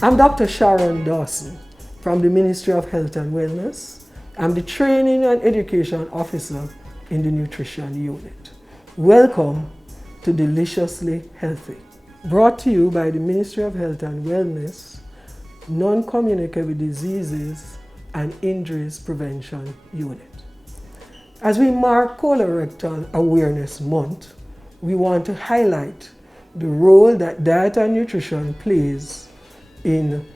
I'm Dr. Sharon Dawson from the Ministry of Health and Wellness. I'm the Training and Education Officer in the Nutrition Unit. Welcome to Deliciously Healthy, brought to you by the Ministry of Health and Wellness, Non-Communicable Diseases and Injuries Prevention Unit. As we mark Colorectal Awareness Month, we want to highlight the role that diet and nutrition plays in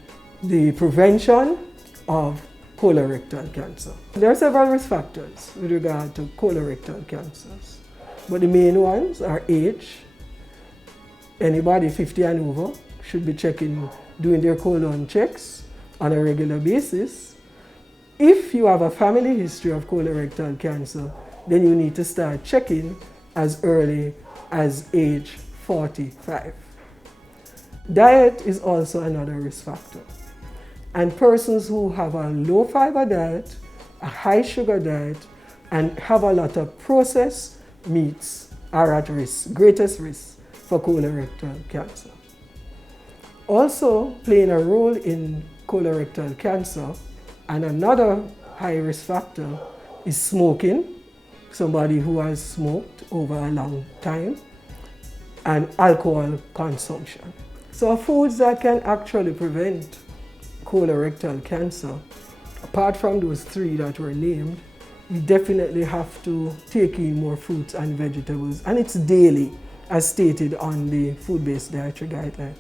the prevention of colorectal cancer. There are several risk factors with regard to colorectal cancers, but the main ones are age. Anybody 50 and over should be doing their colon checks on a regular basis. If you have a family history of colorectal cancer, then you need to start checking as early as age 45. Diet is also another risk factor. And persons who have a low fiber diet, a high sugar diet, and have a lot of processed meats are at risk, greatest risk for colorectal cancer. Also playing a role in colorectal cancer, and another high risk factor, is smoking, somebody who has smoked over a long time, and alcohol consumption. So foods that can actually prevent colorectal cancer, apart from those three that were named, we definitely have to take in more fruits and vegetables, and it's daily as stated on the food-based dietary guideline.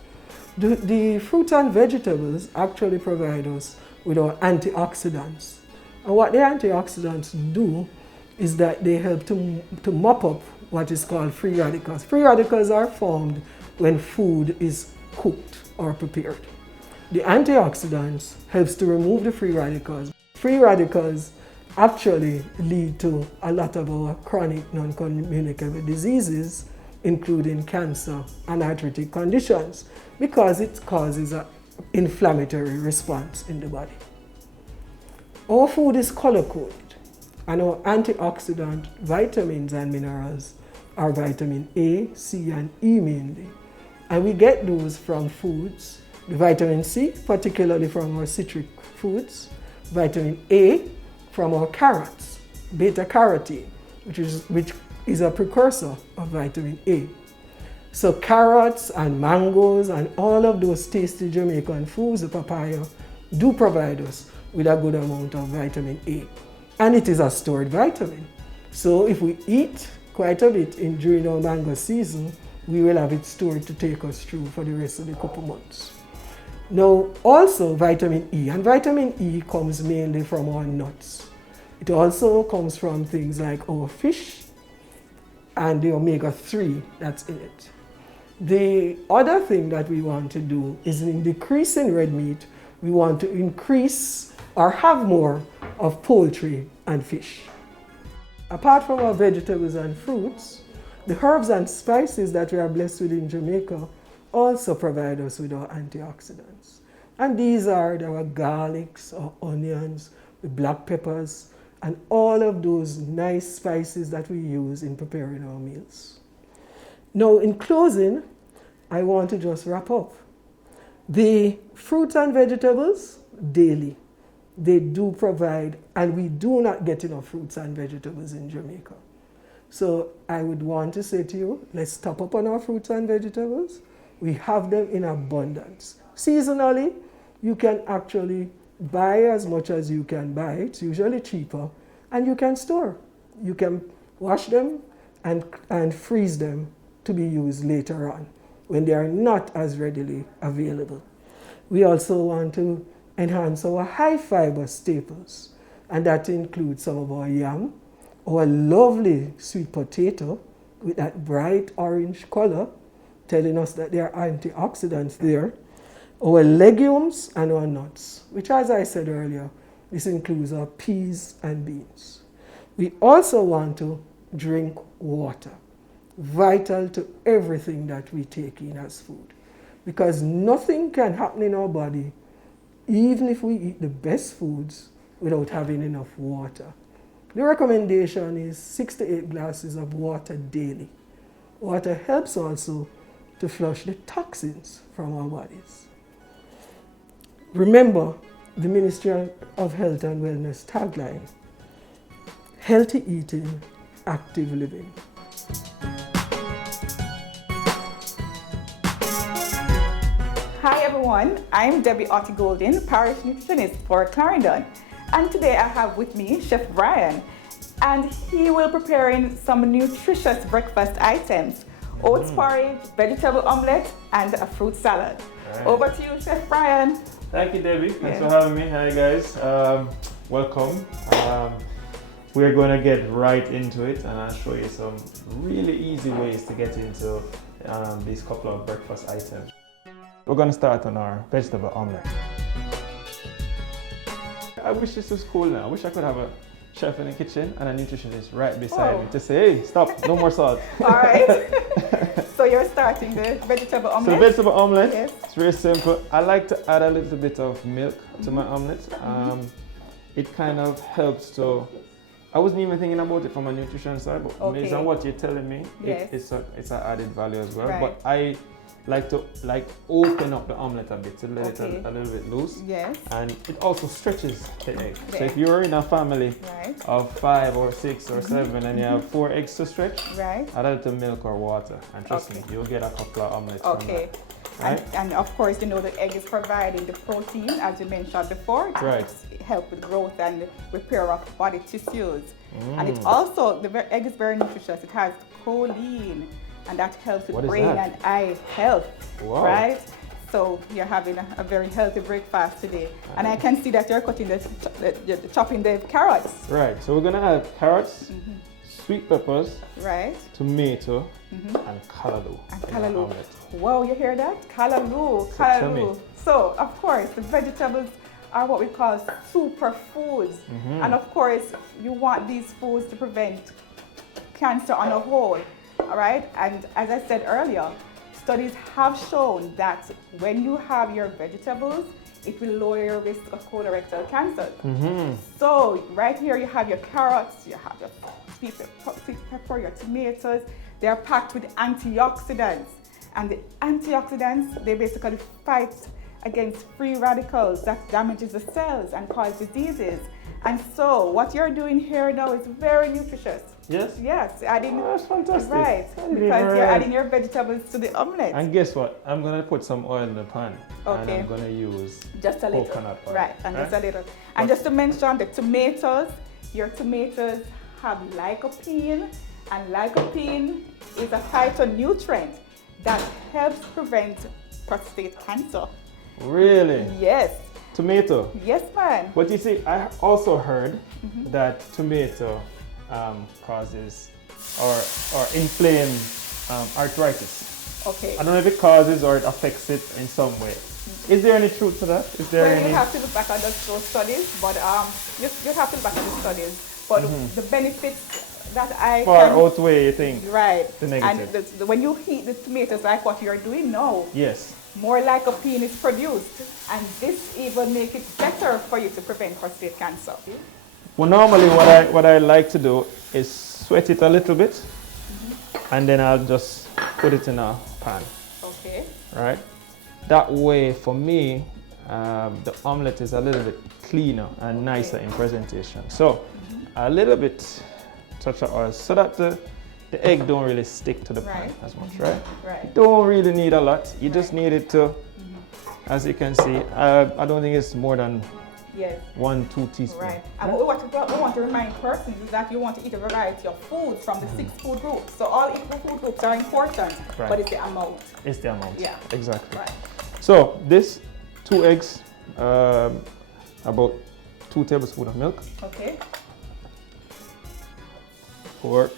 The fruits and vegetables actually provide us with our antioxidants, and what the antioxidants do is that they help to mop up what is called free radicals. Free radicals are formed when food is cooked or prepared. The antioxidants helps to remove the free radicals. Free radicals actually lead to a lot of our chronic non-communicable diseases, including cancer and arthritic conditions, because it causes an inflammatory response in the body. Our food is color-coded, and our antioxidant vitamins and minerals are vitamin A, C, and E mainly. And we get those from foods, the vitamin C, particularly from our citric foods, vitamin A from our carrots, beta carotene, which is a precursor of vitamin A. So carrots and mangoes and all of those tasty Jamaican foods, the papaya, do provide us with a good amount of vitamin A. And it is a stored vitamin. So if we eat quite a bit during our mango season, we will have it stored to take us through for the rest of the couple months. Now, also vitamin E, and vitamin E comes mainly from our nuts. It also comes from things like our fish and the omega-3 that's in it. The other thing that we want to do is, in decreasing red meat, we want to increase or have more of poultry and fish. Apart from our vegetables and fruits, the herbs and spices that we are blessed with in Jamaica also provide us with our antioxidants. And these are our garlics, our onions, the black peppers, and all of those nice spices that we use in preparing our meals. Now, in closing, I want to just wrap up. The fruits and vegetables, daily, they do provide, and we do not get enough fruits and vegetables in Jamaica. So I would want to say to you, let's top up on our fruits and vegetables. We have them in abundance. Seasonally, you can actually buy as much as you can buy. It's usually cheaper, and you can store. You can wash them and freeze them to be used later on when they are not as readily available. We also want to enhance our high fiber staples, and that includes some of our yam, our lovely sweet potato with that bright orange color, telling us that there are antioxidants there, our legumes and our nuts, which, as I said earlier, this includes our peas and beans. We also want to drink water, vital to everything that we take in as food, because nothing can happen in our body, even if we eat the best foods, without having enough water. The recommendation is 6 to 8 glasses of water daily. Water helps also to flush the toxins from our bodies. Remember the Ministry of Health and Wellness tagline, healthy eating, active living. Hi everyone, I'm Debbie Otti Golden, Parish Nutritionist for Clarendon. And today I have with me Chef Brian, and he will preparing some nutritious breakfast items, oats porridge, vegetable omelette, and a fruit salad. Right. Over to you, Chef Brian. Thank you, Debbie. Thanks for having me. Hi guys, welcome. We're going to get right into it, and I'll show you some really easy ways to get into these couple of breakfast items. We're going to start on our vegetable omelette. I wish this was cool now. I wish I could have a chef in the kitchen and a nutritionist right beside me to say, hey, stop, no more salt. All right. So you're starting the vegetable omelette? So the vegetable omelette, yes. It's very simple. I like to add a little bit of milk to my omelette. It kind of helps to, I wasn't even thinking about it from a nutrition side, but based on what you're telling me, it's an added value as well. Right. But I like to open up the omelette a bit to let it a little bit loose. Yes. And it also stretches the egg. So if you're in a family of 5 or 6 or 7 and you have 4 eggs to stretch, add a little milk or water, and trust me, you'll get a couple of omelettes from that. Right? And of course, you know, the egg is providing the protein, as you mentioned before. It helps with growth and repair of body tissues. And it also, the egg is very nutritious. It has choline, and that helps with brain and eye health, right? So you're having a very healthy breakfast today. And I can see that you're cutting chopping the carrots. Right, so we're gonna add carrots, sweet peppers, tomato, and callaloo. Wow, you hear that? Callaloo. So of course, the vegetables are what we call superfoods. And of course, you want these foods to prevent cancer on a whole. All right, and as I said earlier, studies have shown that when you have your vegetables, it will lower your risk of colorectal cancer. So right here you have your carrots, you have your sweet pepper, your tomatoes. They are packed with antioxidants, and the antioxidants, they basically fight against free radicals that damages the cells and cause diseases. And so what you're doing here now is very nutritious. Yes? Yes, adding. Oh, that's fantastic. Right, because you're adding your vegetables to the omelette. And guess what? I'm going to put some oil in the pan. And I'm going to use just a little coconut oil. Right, and just a little. And just to mention the tomatoes, your tomatoes have lycopene, and lycopene is a phytonutrient that helps prevent prostate cancer. Really? Yes. Tomato? Yes, man. But you see, I also heard that tomato causes or inflames arthritis. Okay. I don't know if it causes or it affects it in some way. Is there any truth to that? Is there any? You have to look back at those studies, but you have to look back at the studies. But the benefits that I far outweigh, you think? Right. The negative. And when you heat the tomatoes like what you're doing now, yes, more lycopene is produced, and this even makes it better for you to prevent prostate cancer. Well, normally what I like to do is sweat it a little bit, and then I'll just put it in a pan. Okay. Right? That way, for me, the omelette is a little bit cleaner and nicer in presentation. So, a little bit touch of oil so that the egg don't really stick to the pan as much, right? Right. You don't really need a lot. You just need it to, as you can see, I don't think it's more than 1-2 teaspoons. Right. And what we want to remind persons is that you want to eat a variety of foods from the 6 food groups. So all food groups are important, but it's the amount. It's the amount. Yeah. Exactly. Right. So this 2 eggs, about 2 tablespoons of milk. Okay. 4.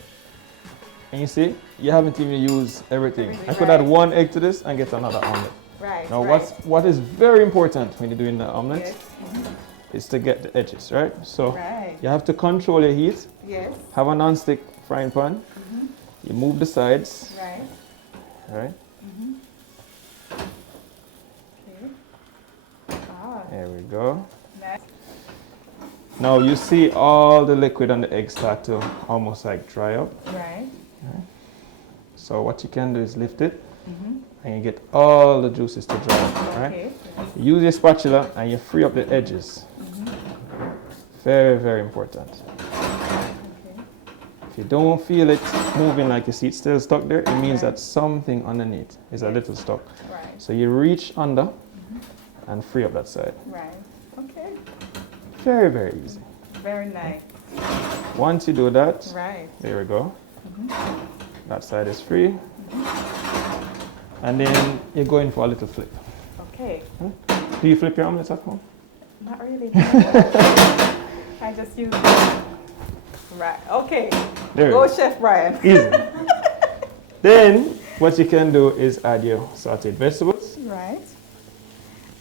And you see, you haven't even used everything. I could add 1 egg to this and get another omelette. Right. Now, what is very important when you're doing the omelette is to get the edges, right? So you have to control your heat. Yes. Have a non-stick frying pan. You move the sides. Right. Right. Okay. There we go. Nice. Now you see all the liquid on the egg start to almost like dry up. Right. So what you can do is lift it and you get all the juices to dry, right? Okay. Use your spatula and you free up the edges. Very, very important. If you don't feel it moving, like you see it still stuck there, it means that something underneath is a little stuck. Right. So you reach under and free up that side. Right. Okay. Very, very easy. Very nice. Once you do that, Right. there we go. That side is free. And then you're going for a little flip. Okay. Do you flip your omelets at home? Not really. I just use. Right. Okay. There Go, you go. Chef Brian. Easy. Then what you can do is add your sauteed vegetables. Right.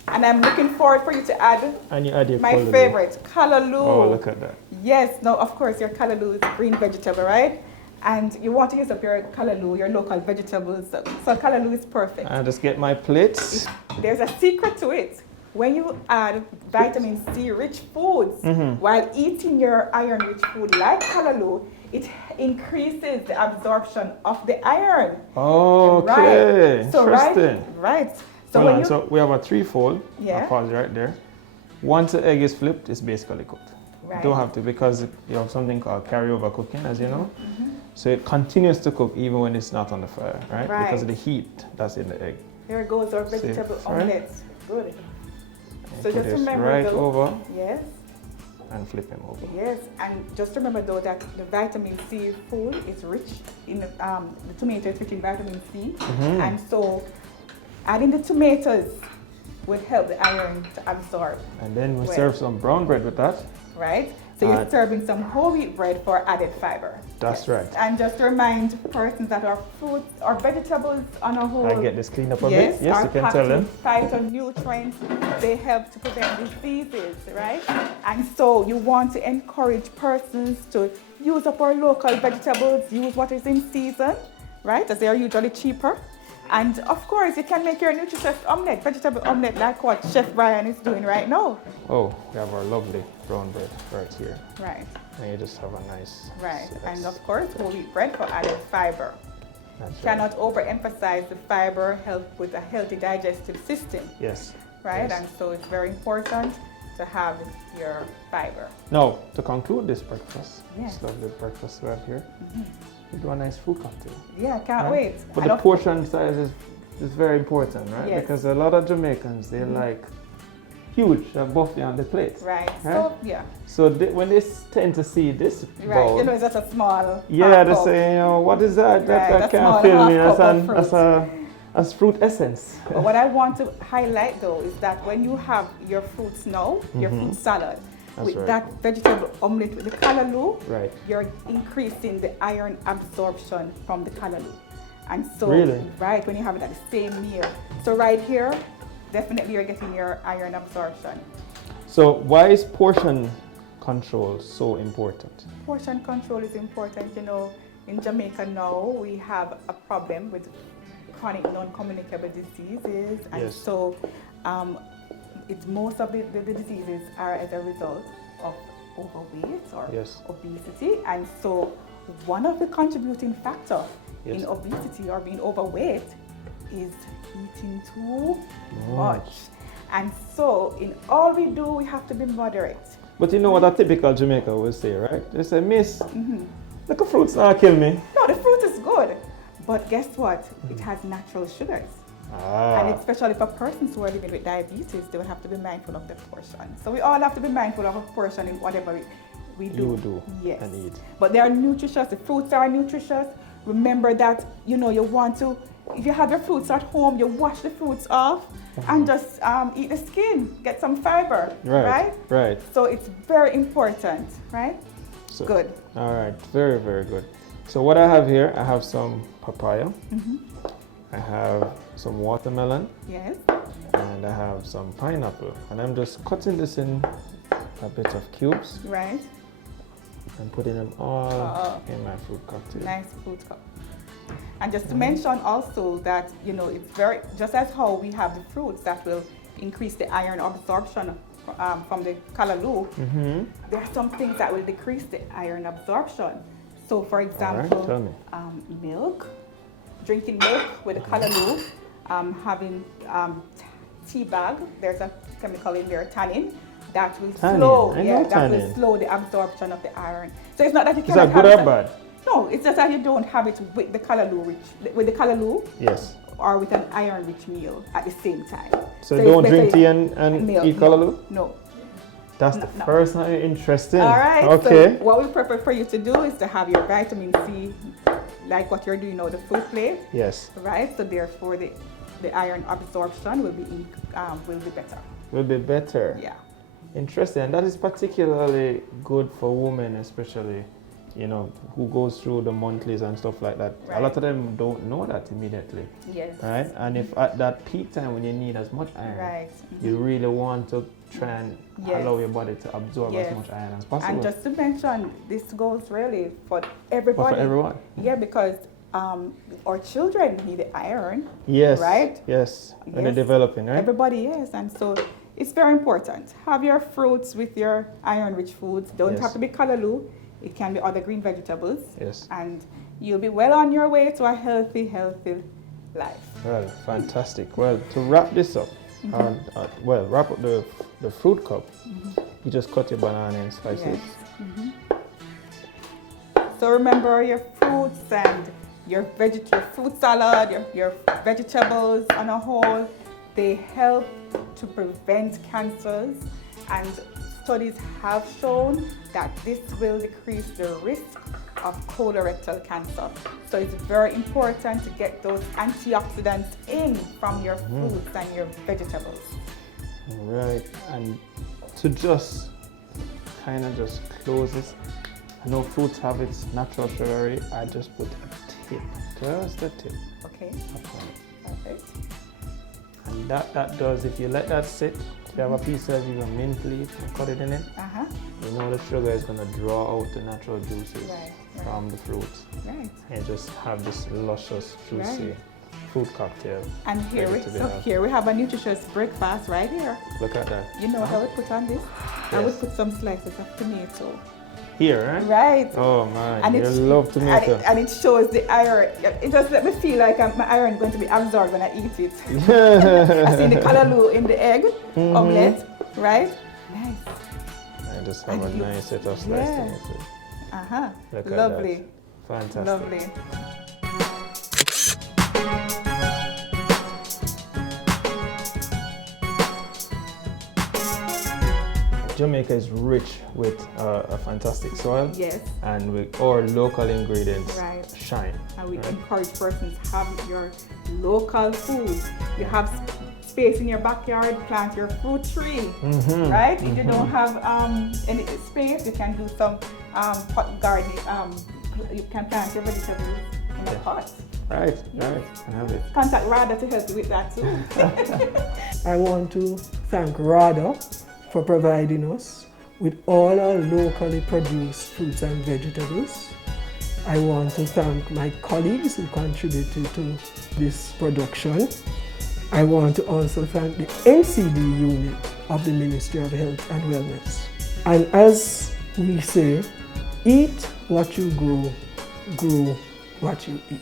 And I'm looking forward for you to add And you add your my callaloo. favorite, callaloo. Oh, look at that. Yes. No, of course, your callaloo is green vegetable, right? And you want to use up your callaloo, your local vegetables. So callaloo is perfect. I'll just get my plates. There's a secret to it. When you add vitamin C rich foods while eating your iron rich food like callaloo, it increases the absorption of the iron. Okay, Right. So interesting. right. So Hold when on, you so we have a threefold. Yeah. I'll pause right there. Once the egg is flipped, it's basically cooked. right. You don't have to, because you have something called carryover cooking, as you know. So it continues to cook even when it's not on the fire, right? Right. Because of the heat that's in the egg. There goes our vegetable right? omelette. Good. So Put just this remember right though, over yes, and flip him over. yes, and just remember though that the vitamin C food is rich in the tomato is rich in vitamin C, and so adding the tomatoes will help the iron to absorb, And then we Well. serve some brown bread with that. right? So you're And- serving some whole wheat bread for added fiber. That's right. And just to remind persons that our fruits, our vegetables on a whole, I get this cleaned up a yes, bit. Yes, are you can packed tell with them. phytonutrients. They help to prevent diseases, right? And so you want to encourage persons to use up our local vegetables, use what is in season, right? As they are usually cheaper. And of course, you can make your nutritious omelette, vegetable omelette, like what Chef Brian is doing right now. Oh, we have our lovely brown bread right here. Right, And you just have a nice right. slice. And of course, whole wheat bread for added fiber. That's right. Cannot overemphasize the fiber help with a healthy digestive system, Yes. right? Yes. And so it's very important to have your fiber. Now, to conclude this breakfast, Yes. this lovely breakfast we have here, we do a nice fruit cocktail. Yeah, can't right? wait. But And the of- portion size is very important, right? Yes. Because a lot of Jamaicans, they like huge buffet on the plate. Right. Right? So yeah. So when they tend to see this Right. bowl, You know, it's just a small. yeah, half they cup. say, you know, what is that? Right, That a can't small fill me. half cup of That's fruit essence. But what I want to highlight though is that when you have your fruits now, your fruit salad, That's with right. that vegetable omelette with the callaloo, Right. you're increasing the iron absorption from the callaloo. And so, Really? right, when you have it at the same meal. So right here, definitely you're getting your iron absorption. So why is portion control so important? Portion control is important. You know, in Jamaica now, we have a problem with chronic non-communicable diseases. And Yes. so most of the diseases are as a result of overweight or Yes. obesity. And so one of the contributing factors Yes. in obesity or being overweight is eating too much. And so in all we do, we have to be moderate. But you know what a typical Jamaican will say, right? They say, Miss, look at fruits now kill me. No, the fruit is good. But guess what? It has natural sugars. And especially for persons who are living with diabetes, they will have to be mindful of the portion. So we all have to be mindful of a portion in whatever we do. You do Yes. and eat. But they are nutritious. The fruits are nutritious. Remember that, you know, you want to, if you have your fruits at home, you wash the fruits off and just eat the skin. Get some fiber, right? Right. So it's very important, right? So, Good. All right, very, very good. So what I have here, I have some papaya. I have some watermelon. Yes. And I have some pineapple. And I'm just cutting this in a bit of cubes Right. and putting them all in my fruit cocktail. Nice fruit cup. And just to mention also that, you know, it's very, just as how we have the fruits that will increase the iron absorption from the callaloo, there are some things that will decrease the iron absorption. So for example, tell me. Milk, drinking milk with the callaloo having tea bag. There's a chemical in there, tannin, that will slow the absorption of the iron. So it's not that you cannot have it. Is that good or bad? No, it's just that you don't have it with the callaloo. Yes. Or with an iron-rich meal at the same time. So don't drink tea and eat callaloo? No. That's the first time. Interesting. All right. Okay. So what we prefer for you to do is to have your vitamin C, like what you're doing now, the full plate. Yes. Right. So therefore, the iron absorption will be better. Will be better. Yeah. Interesting. And that is particularly good for women, especially, you know, who goes through the monthlies and stuff like that. Right. A lot of them don't know that immediately. Yes. Right? And if at that peak time when you need as much iron, right. you really want to try and allow your body to absorb as much iron as possible. And just to mention, this goes really for everybody. For everyone. Yeah, because our children need the iron. Yes. Right? Yes. When they're developing, right? Everybody, yes. And so it's very important. Have your fruits with your iron-rich foods. Don't have to be callaloo. It can be other green vegetables. Yes. And you'll be well on your way to a healthy life. Well, fantastic. Well, to wrap this up, wrap up the fruit cup, you just cut your banana and slice it. So remember your fruits and your fruit salad, your vegetables on a whole, they help to prevent cancers, and studies have shown that this will decrease the risk of colorectal cancer. So it's very important to get those antioxidants in from your fruits and your vegetables. Right, and to just kind of just close this, I know fruits have its natural sugary. I just put a tip, just a tip. Okay. Upon it. Perfect. And that does, if you let that sit, if you have a piece of even mint leaf and cut it in it, you know the sugar is going to draw out the natural juices from the fruits. Right. And just have this luscious, juicy fruit cocktail. And here we have a nutritious breakfast right here. Look at that. You know what I would put on this? I would put some slices of tomato. Here, right? Right. Oh man, you love tomato. And it shows the iron. It just let me feel like my iron is going to be absorbed when I eat it. I see the callaloo in the egg, omelette, right? Nice. I just have a nice set of sliced tomato. Look Lovely. At that. Fantastic. Lovely. Jamaica is rich with a fantastic soil. Yes. And with our local ingredients shine. And we encourage persons to have your local food. You have space in your backyard, plant your fruit tree, right? If you don't have any space, you can do some pot gardening. You can plant your vegetables in a pot. Right. I have it. Contact RADA to help you with that too. I want to thank RADA for providing us with all our locally produced fruits and vegetables. I want to thank my colleagues who contributed to this production. I want to also thank the NCD unit of the Ministry of Health and Wellness. And as we say, eat what you grow, grow what you eat.